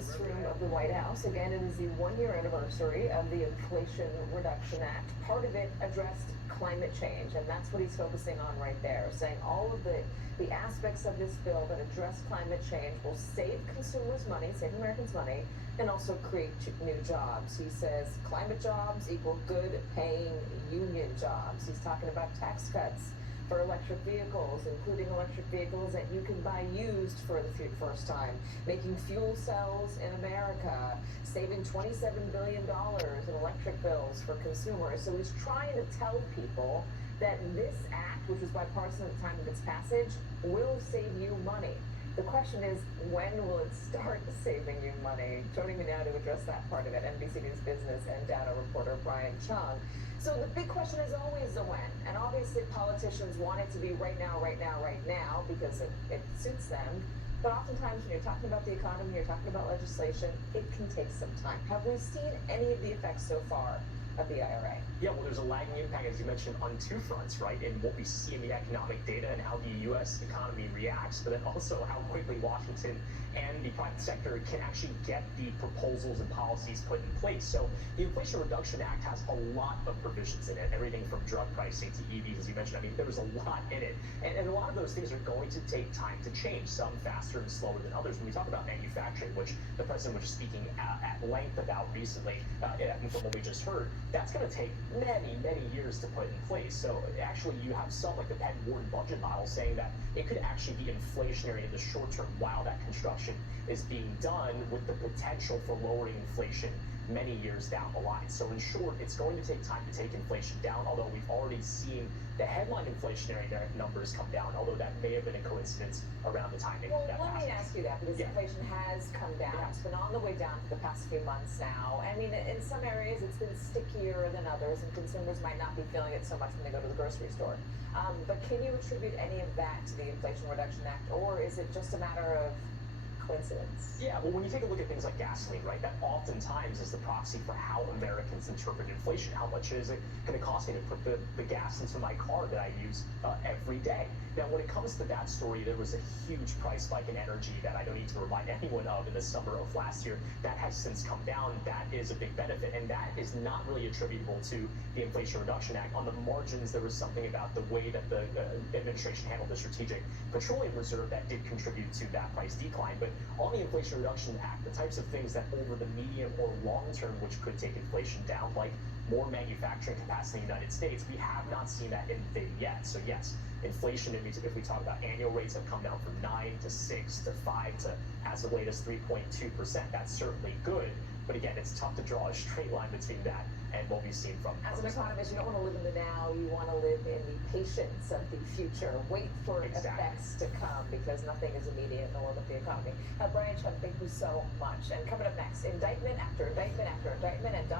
east room of the White House. Again, it is the one-year anniversary of the Inflation Reduction Act. Part of it addressed climate change, and that's what he's focusing on right there, saying all of the aspects of this bill that address climate change will save consumers money, save Americans money, and also create new jobs. He says climate jobs equal good paying union jobs. He's talking about tax cuts for electric vehicles, including electric vehicles that you can buy used for the first time, making fuel cells in America, saving $27 billion in electric bills for consumers. So he's trying to tell people that this act, which was bipartisan at the time of its passage, will save you money. The question is, when will it start saving you money? Joining me now to address that part of it, NBC News business and data reporter Brian Cheung. So the big question is always the when, and obviously politicians want it to be right now, right now, right now, because it suits them. But oftentimes when you're talking about the economy, you're talking about legislation, it can take some time. Have we seen any of the effects so far of the IRA? Yeah, well, there's a lagging impact, as you mentioned, on two fronts, right? In what we see in the economic data and how the U.S. economy reacts, but then also how quickly Washington and the private sector can actually get the proposals and policies put in place. So the Inflation Reduction Act has a lot of provisions in it, everything from drug pricing to EVs, as you mentioned. I mean, there's a lot in it. And a lot of those things are going to take time to change, some faster and slower than others. When we talk about manufacturing, which the president was speaking at length about recently, from what we just heard, that's going to take many, many years to put in place. So actually you have some like the Penn Wharton budget model saying that it could actually be inflationary in the short term while that construction is being done, with the potential for lowering inflation many years down the line. So in short, it's going to take time to take inflation down, although we've already seen the headline inflationary numbers come down, although that may have been a coincidence around the timing of that Let passage. me ask you that, because inflation has come down. Yeah. It's been on the way down for the past few months now. I mean, in some areas it's been stickier than others, and consumers might not be feeling it so much when they go to the grocery store. But can you attribute any of that to the Inflation Reduction Act, or is it just a matter of coincidence? Yeah, well, when you take a look at things like gasoline, right, that oftentimes is the proxy for how Americans interpret inflation. How much is it going to cost me to put the gas into my car that I use every day? Now, when it comes to that story, there was a huge price spike in energy that I don't need to remind anyone of in the summer of last year. That has since come down. That is a big benefit, and that is not really attributable to the Inflation Reduction Act. On the margins, there was something about the way that the administration handled the Strategic Petroleum Reserve that did contribute to that price decline. But on the Inflation Reduction Act, the types of things that over the medium or long term, which could take inflation down, like more manufacturing capacity in the United States, we have not seen that anything yet. So yes, inflation, if we talk about annual rates, have come down from 9 to 6 to 5 to as of late as 3.2%. That's certainly good. But again, it's tough to draw a straight line between that and what we've seen from. As an economist, you don't want to live in the now, you want to live in the patience of the future. Wait for effects to come, because nothing is immediate in the world of the economy. Brian Cheung, thank you so much. And coming up next, indictment after indictment after indictment, and Donald